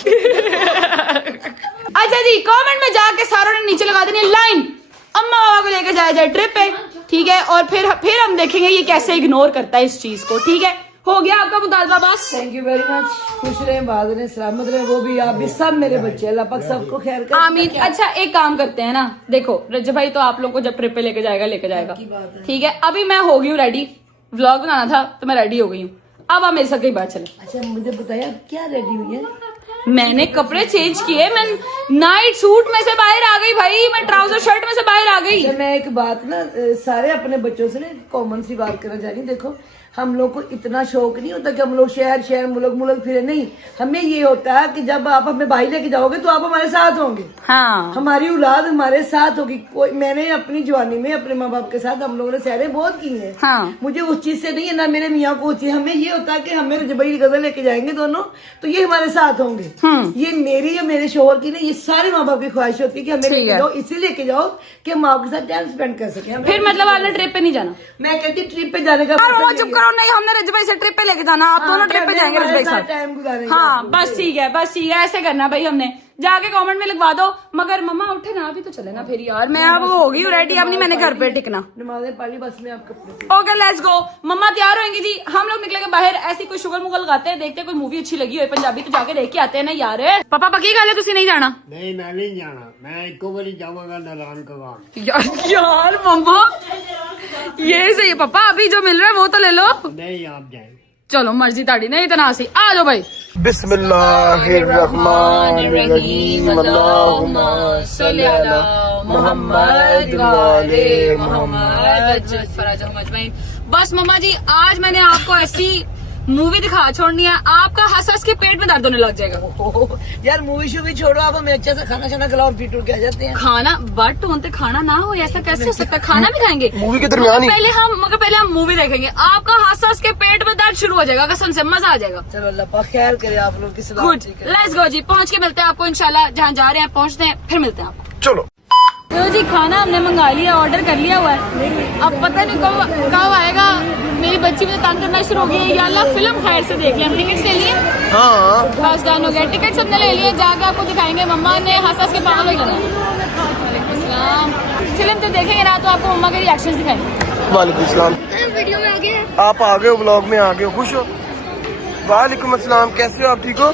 अच्छा जी, कमेंट में जाके सारों ने नीचे लगा देनी लाइन, अम्मा बाबा को लेकर जाया जाए ट्रिप पे, ठीक है। और फिर हम देखेंगे ये कैसे इग्नोर करता है इस चीज को, ठीक है। हो गया आपका मुतालबा बस। Thank you very much. खुश रहे, बात रहे, सलामत रहे, वो भी आप भी, सब मेरे बच्चे, अल्लाह पाक सबको खैर करे। आमीन। अच्छा एक काम करते हैं ना, देखो रज्जब भाई तो आप लोगों को जब ट्रिप पे लेके जाएगा, ठीक है। अभी मैं हो गई हूँ रेडी, व्लॉग बनाना था तो मैं रेडी हो गई हूँ। अब आप मेरे साथ कहीं बात चले। अच्छा मुझे बताया क्या रेडी हुई है? मैंने कपड़े चेंज किए, मैं नाइट सूट में से बाहर आ गई भाई, मैं ट्राउजर शर्ट में से बाहर आ गई। मैं एक बात ना सारे अपने बच्चों से ना कॉमन सी बात करना चाह रही हूँ। देखो हम लोग को इतना शौक नहीं होता कि हम लोग शहर मुल्क फिरे, नहीं। हमें ये होता है कि जब आप हमें भाई लेके जाओगे तो आप हमारे साथ होंगे। हाँ, हमारी औलाद हमारे साथ होगी। कोई मैंने अपनी जवानी में अपने माँ बाप के साथ हम लोगों ने सैरें बहुत की हैं। हाँ। मुझे उस चीज से नहीं है, ना मेरे मियाँ को होती है। हमें ये होता है कि हमें जबई गजल लेके जाएंगे दोनों, तो ये हमारे साथ होंगे। ये मेरी या मेरे शोहर की नहीं, ये सारे माँ बाप की ख्वाहिश होती है कि हमें लेके जाओ, इसी लेके जाओ कि हम आपके साथ टाइम स्पेंड कर सके। फिर मतलब आपने ट्रिप पे नहीं जाना? मैं कहती ट्रिप पे जाने का चुप करो, नहीं हमने रज्जब भाई से ट्रिप पे लेके जाना, आप दोनों ट्रिप पे जाएंगे रज्जब भाई के साथ। टाइम गुजारेंगे। हाँ बस ठीक है, ऐसे करना भाई। हमने जाके कमेंट में लिखवा दो, मगर मम्मा उठे ना अभी तो चले ना फिर यार। मैं अब हो गई हूँ रेडी, अब नहीं मैंने घर पे टिकना। नमाज़ें पढ़ी बस में आप कपड़े। Okay let's go. मम्मा तैयार होंगी जी, हम लोग निकलेंगे बाहर, ऐसी कोई शुगर मुगल लगाते हैं, देखते हैं कोई मूवी अच्छी लगी हो पंजाबी तो जाके देख के आते हैं ना यार। पापा पक्की गल है तुसी नहीं जाना? नहीं मैं नहीं जाना, मैं एको बारी जाऊंगा नारायण कवान। यार मम्मा ये सही है पापा, अभी जो मिल रहा है वो तो ले लो। नहीं आप जाए, चलो मर्जी ताड़ी, नहीं इतना सी आ जाओ भाई। बिस्मिल्लाहिर्रहमानिर्रहीम, अल्लाहुम्मा सल्ली अला मुहम्मद व आले मुहम्मद। बस मम्मा जी आज मैंने आपको ऐसी मूवी दिखा छोड़नी है, आपका हंस हंस के पेट में दर्द होने लग जाएगा। यार मूवी शूवी छोड़ो, आप हमें अच्छा सा खाना शाना खिलाओ, पी टूट के आ जाते हैं। खाना बट होते खाना ना हो, ऐसा कैसे हो सकता है? खाना भी खाएंगे मूवी के दरमियान ही। पहले हम मूवी देखेंगे, आपका हंस हंस के पेट में दर्द शुरू हो जाएगा, कसम से मजा आ जाएगा। चलो अल्लाह पाक खैर करे आप लोग की सलाह। गुड, लेट्स गो जी, पहुंच के मिलते हैं आपको इंशाल्लाह, जहाँ जा रहे हैं पहुंचते हैं, फिर मिलते हैं आपको। चलो तो जी खाना हमने मंगा लिया, ऑर्डर कर लिया हुआ है, अब पता नहीं कब आएगा। मेरी बच्ची मुझे तंग करना शुरू हो गई है, या अल्लाह फिल्म खैर से देख लिया। टिकट ले लिए? हाँ बस डन हो गया, टिकट सबने ले लिए, जाके आपको दिखाएंगे। मम्मा ने हंस हंस के पागल हो जाना। फिल्म तो देखेंगे ना तो आपको मम्मा के रिएक्शंस दिखाएंगे। वालेकुम अस्सलाम। वीडियो में आ गए हैं। आप आ गए हो, ब्लॉग में आ गए हो, खुश हो? वालेकुम अस्सलाम, कैसे हो आप? ठीक हो?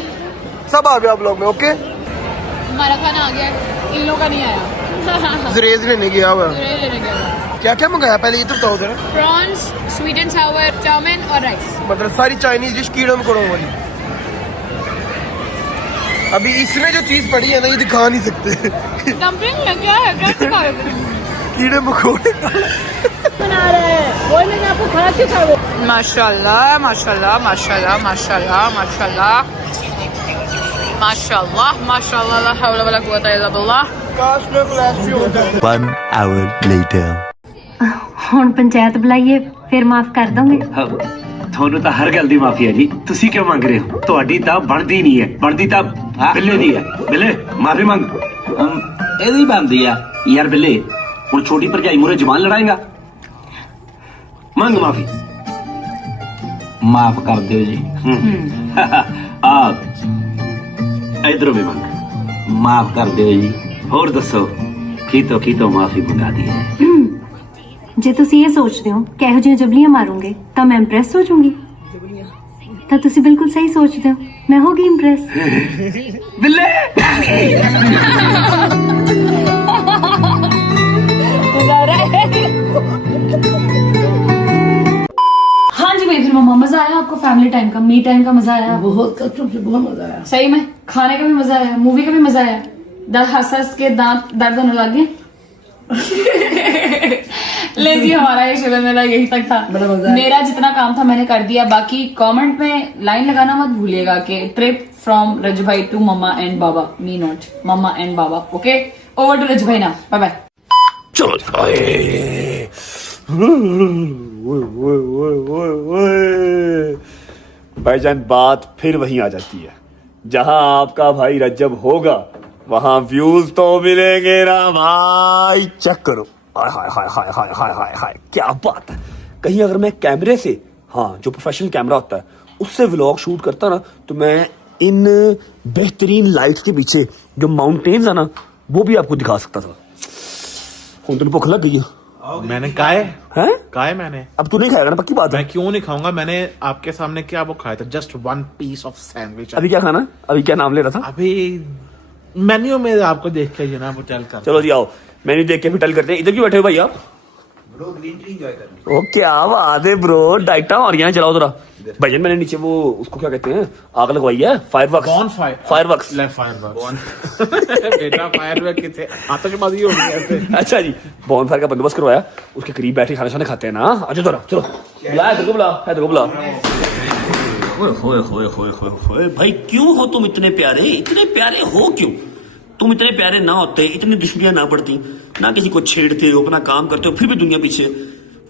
सब आ गए आप ब्लॉग में? ओके हमारा खाना आ गया, इन लोगों का नहीं आया। जरेज लेने गया हुआ। लेने गया क्या क्या मंगाया पहले ये तो बताओ जरा। Prawns, sweet and sour, chowmein और राइस। मतलब सारी चाइनीज डिश कीड़े मकोड़ों वाली। अभी इसमें जो चीज पड़ी है ना ये दिखा नहीं सकते। डम्पलिंग है क्या है? कैसे खा रहे हो? कीड़े मकोड़े बना रहे हैं वो, मैंने आपको खा के खा। माशाल्लाह माशाल्लाह माशाल्लाह माशाल्लाह माशाल्लाह माशाल्लाह माशाल्लाह, ला हौला वला कुव्वता इल्ला बिल्लाह। काश में फ्लैश भी होता है। 1 hour later ਹੁਣ ਪੰਚਾਇਤ ਬੁਲਾਈਏ ਫਿਰ ਮਾਫ ਕਰ ਦੋਗੇ? ਤੁਹਾਨੂੰ ਤਾਂ ਹਰ ਗੱਲ ਦੀ ਮਾਫੀ ਹੈ ਜੀ, ਤੁਸੀਂ ਕਿਉਂ ਮੰਗ ਰਹੇ ਹੋ? ਤੁਹਾਡੀ ਤਾਂ ਬਣਦੀ ਨਹੀਂ ਹੈ, ਬਣਦੀ ਤਾਂ ਬਿੱਲੇ ਦੀ ਹੈ। ਬਿੱਲੇ ਮਾਫੀ ਮੰਗ। ਇਹਦੀ ਬਣਦੀ ਆ ਯਾਰ ਬਿੱਲੇ, ਹੁਣ ਛੋਟੀ ਭਰਜਾਈ ਮੂਰੇ ਜ਼ਬਾਨ ਲੜਾਏਗਾ? ਮੰਗ ਮਾਫੀ। ਮਾਫ ਕਰ ਦਿਓ ਜੀ। ਆ ਇਧਰੋਂ ਵੀ ਮੰਗ, ਮਾਫ ਕਰ ਦਿਓ ਜੀ। ਹੋਰ ਦੱਸੋ ਕੀ ਮਾਫੀ ਮੰਗਾ ਦੀ ਹੈ? ਜੇ ਤੁਸੀਂ ਇਹ ਸੋਚਦੇ ਹੋ ਕਿ ਇਹੋ ਜਿਹੀਆਂ ਜਬਲੀਆਂ ਮਾਰੂੰਗੇ ਤਾਂ ਮੈਂ ਇੰਪ੍ਰੈਸ ਹੋ ਜਾਊਂਗੀ, ਤਾਂ ਤੁਸੀਂ ਬਿਲਕੁਲ ਸਹੀ ਸੋਚਦੇ ਹੋ, ਮੈਂ ਹੋ ਗਈ ਇੰਪ੍ਰੈਸ। ਬਿੱਲੇ हाँ जी भाई, फिर मम्मा मजा आया आपको? फैमिली टाइम का, मी टाइम का मजा आया? बहुत कसम से बहुत मजा आया। सही में खाने का भी मजा आया, मूवी का भी मजा आया, हंस हंस के दांत दर्द होने लग गए। ले जी हमारा ये शुगर मेला यही तक था। मेरा जितना काम था मैंने कर दिया, बाकी कमेंट में लाइन लगाना मत भूलिएगा कि ट्रिप फ्रॉम रज्जू भाई टू मम्मा एंड बाबा, मी नॉट मम्मा एंड बाबा। ओके ओवर टू रज्जू भाई ना, बाय बाय। चलो भाईजान बात फिर वहीं आ जाती है, जहां आपका भाई रज्जब होगा वहां व्यूज तो मिलेंगे ना भाई। चेक करो, हाय हाय हाय हाय हाय हाय हाय हाय, क्या बात है। कहीं अगर मैं कैमरे से, हाँ जो प्रोफेशनल कैमरा होता है उससे व्लॉग शूट करता ना, तो मैं इन बेहतरीन लाइट्स के पीछे जो माउंटेन्स है ना वो भी आपको दिखा सकता था। हुण तेन भुख लग गई है? मैंने काय हैं? काय मैंने अब तू नहीं खाएगा ना, पक्की बात है? मैं क्यों नहीं खाऊंगा? मैंने आपके सामने क्या वो खाया था? Just 1 piece of sandwich. अभी क्या खाना? अभी क्या नाम ले रहा था? अभी मेन्यू में आपको देख के जनाब वो टेल कर। चलो जी आओ मेन्यू देख के फिर टल करते हैं। इधर क्यों बैठे हो भाई आप? ब्रो ग्रीन टी एंजॉय कर। ओ क्या बात है ब्रो, डाइटा और यहाँ चलाओ जरा भाईजान। मैंने नीचे वो उसको क्या कहते हैं आग लगवाई है, फायरवर्क्स। फायरवर्क्स बेटा फायरवर्क किथे आतशबाजी हो रही है ऐसे। अच्छा जी बॉनफायर का बंदोबस्त करवाया, उसके करीब बैठे खाना शाना खाते हैं ना। अच्छा जरा चलो बुला है तेरे को बुला। होए होए होए होए होए भाई क्यों हो तुम इतने प्यारे? इतने प्यारे हो क्यों? तुम इतने प्यारे ना होते, इतनी दुश्मनियां ना पड़ती, ना किसी को छेड़ते हो, अपना काम करते हो, फिर भी दुनिया पीछे।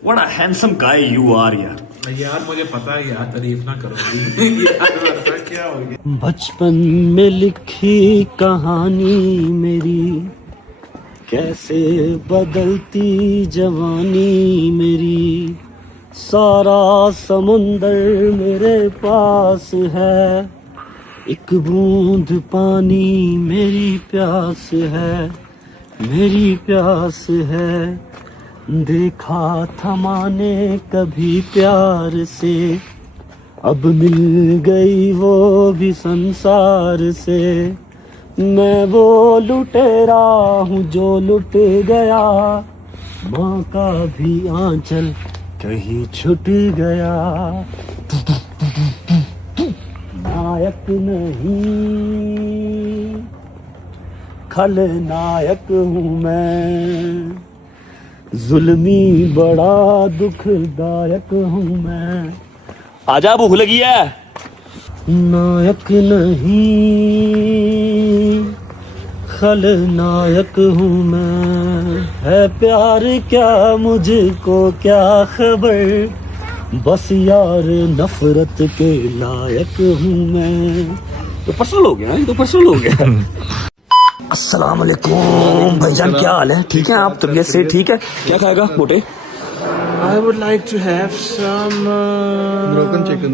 What a handsome guy you are यार। यार मुझे पता है यार, तारीफ ना करो यार, क्या हो गया? बचपन में लिखी कहानी मेरी, कैसे बदलती जवानी मेरी। सारा समुंदर मेरे पास है, एक बूंद पानी मेरी प्यास है, मेरी प्यास है। देखा था माने कभी प्यार से, अब मिल गई वो भी संसार से। मैं वो लुटेरा हूँ जो लुट गया, माँ का भी आंचल कहीं छूट गया। नायक नहीं खलनायक हूँ मैं, जुल्मी बड़ा दुखदायक हूँ मैं। आजा भूख लगी है। नायक नहीं खलनायक हूँ मैं, है प्यार क्या मुझको क्या खबर, बस यार नफरत के लायक हूँ मैं। तो पर्सनल हो गया, ये तो पर्सनल हो गया। अस्सलाम वालेकुम भाईजान, क्या हाल है? ठीक है आप? तबीयत से ठीक है? क्या खाएगा मोटे? I would like to have some broken chicken.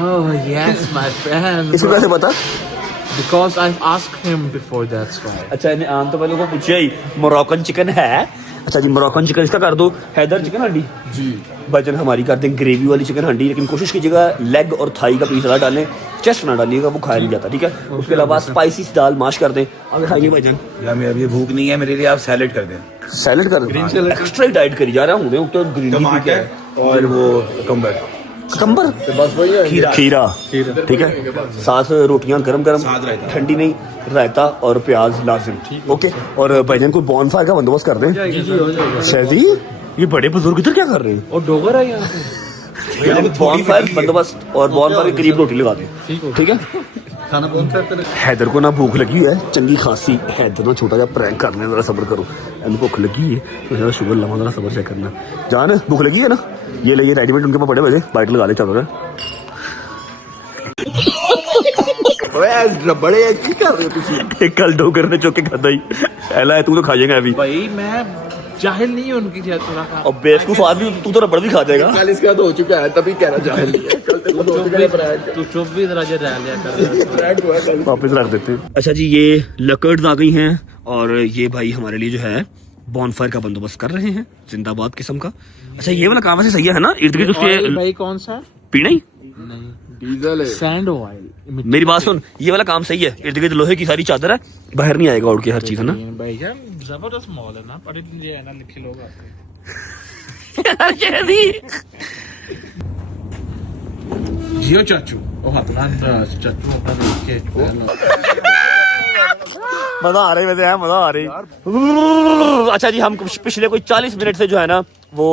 Oh yes, my friend. इसको कैसे पता? Because I've asked him before, that's why. अच्छा इन्हें आम तो पहले को पूछा ही मोरक्कन चिकन है। अच्छा जी मोरक्कन चिकन इसका कर दो। हैदर चिकन हंडी जी भाईजान हमारी कर दें ग्रेवी वाली चिकन हंडी, लेकिन कोशिश कीजिएगा लेग और थाई का पीस ज़्यादा डालें, चेस्ट ना डालिएगा, वो खाया नहीं जाता। ठीक है उसके अलावा स्पाइसी दाल माश कर दें। अब खाइए भाईजान। यार मेरी अभी भूख नहीं है, मेरे लिए आप सैलेड कर दें। सैलेड कर दें? एक्स्ट्रा डाइट करी जा रहा हूँ तो ग्रीन टमाटर और वो ककम्बर बस वही है। खीरा ठीक है, साथ रोटियां गरम गरम, ठंडी नहीं, रायता और प्याज लाजिम। ओके और भाईजान को बॉनफायर का बंदोबस्त कर दें। शहदी ये बड़े बुजुर्ग इधर क्या कर रहे हैं? और डोगर है यहाँ पे। बॉनफायर बंदोबस्त और बॉनफायर के करीब रोटी लगा दें। ठीक है खाना बॉनफायर। हैदर को ना भूख लगी है चंगी खासी। हैदर ना छोटा सा प्रैंक करने, जरा सब्र करो। इन भूख लगी है तो जरा शुगर लगा, जरा सब्र चेक करना। जान भूख लगी है ना, ये ले रेडीमेड उनके पास पड़े हुए, बाइट लगा ले। चल रहा बड़े की कर रहे हो तुम? कल डोगर ने चौके खाता ही ऐला है, तू तो खा जाएगा अभी। भाई मैं जाहिल नहीं हूँ उनकी जगह थोड़ा खा। और बेवकूफ आदमी तू तो रबड़ भी खा जाएगा। कल इसका तो हो चुका है तभी कह रहा जाहिल नहीं है। कल तक तू चुप भी जरा जा लिया कर। वापस रख देते हैं। अच्छा जी ये लकड़्स आ गई हैं और ये भाई हमारे लिए जो है बॉनफायर का बंदोबस्त कर रहे हैं, जिंदाबाद किस्म का। अच्छा ये वाला काम वैसे सही है ना? इर्द गिर्द उसके भाई कौन सा पीना ही नहीं, डीजल है, सैंड ऑयल। मेरी बात सुन, ये वाला काम सही है। इर्द गिर्द लोहे की सारी चादर है, बाहर नहीं आएगा उड़ के हर चीज, है ना? भाई जान जबरदस्त मॉल है ना, पढ़े लीजिए है ना, लिखे लोग आपके। जियो चाचू ओ हाथलान चाचू अपना देख के मजा आ रही है, वैसे है मजा आ रही। अच्छा जी हम पिछले कोई 40 मिनट से जो है ना वो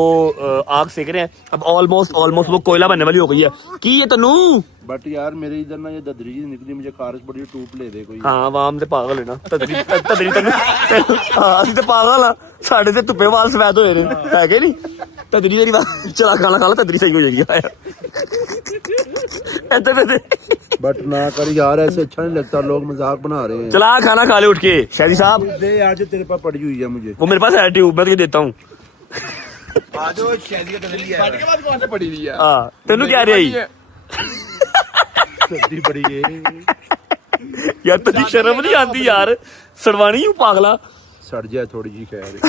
आग सेक रहे हैं। अब ऑलमोस्ट वो कोयला बनने वाली हो गई है कि ये तनु। बट यार मेरे इधर ना ये ददरी जी निकली, मुझे खारिश बड़ी टूप ले दे कोई। हाँ वाम ते पागल है ना तदरी तनु। हाँ असि ते पागल हाँ, साढ़े ते धुप्पे वाल सफेद होए ने है कि नहीं? तदरी तेरी बात चला खाना खा ला, तदरी सही हो जाएगी। बट ना कर यार, ऐसे अच्छा नहीं लगता, लोग मजाक बना रहे हैं। चला खाना खा ले उठ के। शादी साहब दे आज तेरे पास पड़ी हुई है, मुझे वो मेरे पास है ट्यूब, मैं तुझे देता हूँ। कौन से पड़ी हुई है? तेनू क्या रही सर्दी बड़ी है। यार तुझे शर्म नहीं आती यार, सड़वानी हूँ पागला। सड़ जाए थोड़ी जी खैर।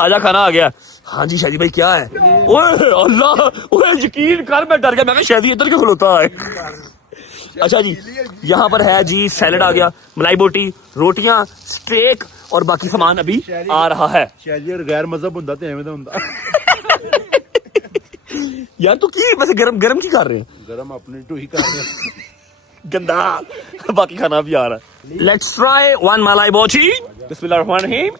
आजा खाना आ गया। हाँ जी शादी भाई क्या है? ओए अल्लाह, ओए यकीन कर मैं डर गया, मैं शादी इधर क्यों खलोता है। अच्छा जी यहाँ पर है जी सैलेड आ गया, मलाई बोटी, रोटियां, स्टेक और बाकी सामान अभी आ रहा है। शायद गैर मजहब हुंदा ते एवें दा हुंदा। यार तू की वैसे गरम गरम की कर रहे हैं? गरम अपनी टूही कर रहे हैं। गंदा, बाकी खाना भी आ रहा है। लेट्स ट्राई वन मलाई बोटी। बिस्मिल्लाहिर्रहमानिर्रहीम।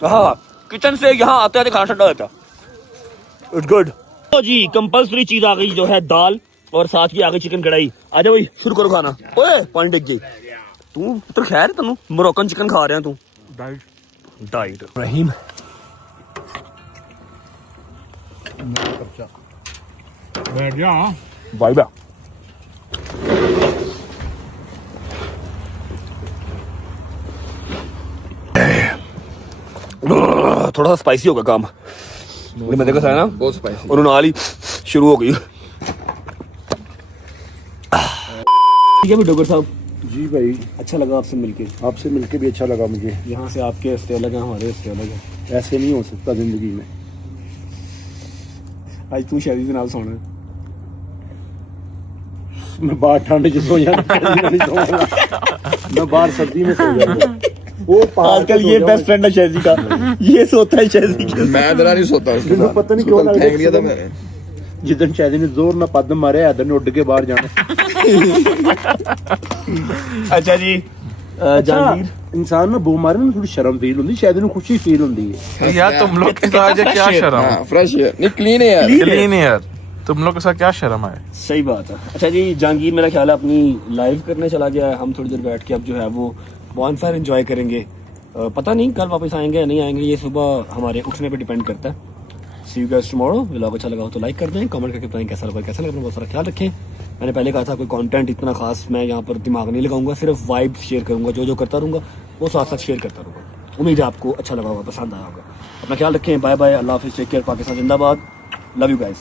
हाँ किचन से यहाँ आते आते खाना ठंडा हो जाता। It's good. तो जी कंपल्सरी चीज आ गई जो है दाल और साथ ही आ गई चिकन कढ़ाई। आजा भाई शुरू करो खाना। ओए पानी डिग गई। तू पुत्र खैर तेनू मोरक्कन चिकन खा रहे हैं तू? डाइट रहीम। बैठ जा बाय बाय। थोड़ा सा स्पाइसी होगा काम। मैं देखा था ना बहुत स्पाइसी। और नाल ही शुरू हो गई। ठीक है डॉक्टर साहब। जी भाई अच्छा लगा आपसे मिलके। आपसे मिलके भी अच्छा लगा मुझे। यहाँ से आपके हफ्ते अलग हैं, हमारे हफ्ते अलग हैं। ऐसे नहीं हो सकता जिंदगी में। आज तू शादी से नाल सोना है। मैं बाहर ठंड च सो जाऊंगा, मैं बाहर सर्दी में सो जाऊंगा। वो आजकल ये बेस्ट फ्रेंड है शैजी का, ये सोता है शैजी के। मैं जरा नहीं सोता उसके साथ। पता नहीं क्यों फेंक दिया था मैंने। जिदन शैजी ने जोर ना पद मारे हैदर ने उड़ के बाहर जाना। अच्छा जी जहांगीर, इंसान में बो मारे ना थोड़ी शर्म फील होती, शायद इन्हें खुशी फील होती है। यार तुम लोग के साथ क्या शर्म? फ्रेश है नहीं, क्लीन है यार। क्लीन है यार, तुम लोग के साथ क्या शर्म है? सही बात है। अच्छा जी जहांगीर मेरा ख्याल है अपनी लाइव करने चला गया है। हम थोड़ी देर बैठ के अब जो है वो बॉनफायर एंजॉय करेंगे। पता नहीं कल वापस आएंगे या नहीं आएंगे, ये सुबह हमारे उठने पे डिपेंड करता है। सी यू गाइस टुमारो। व्लॉग अच्छा लगा हो तो लाइक कर दें, कमेंट करके बताएं कैसा लगा, कैसा लगा। अपना बहुत सारा ख्याल रखें। मैंने पहले कहा था कोई कंटेंट इतना खास मैं यहाँ पर दिमाग नहीं लगाऊंगा, सिर्फ वाइब शेयर करूंगा। जो जो करता रहूंगा वो साथ साथ शेयर करता रहूंगा। उम्मीद है आपको अच्छा लगा होगा, पसंद आया होगा। अपना ख्याल रखें। बाय बाय, अल्लाह हाफिज़, टेक केयर, पाकिस्तान जिंदाबाद, लव यू गाइस।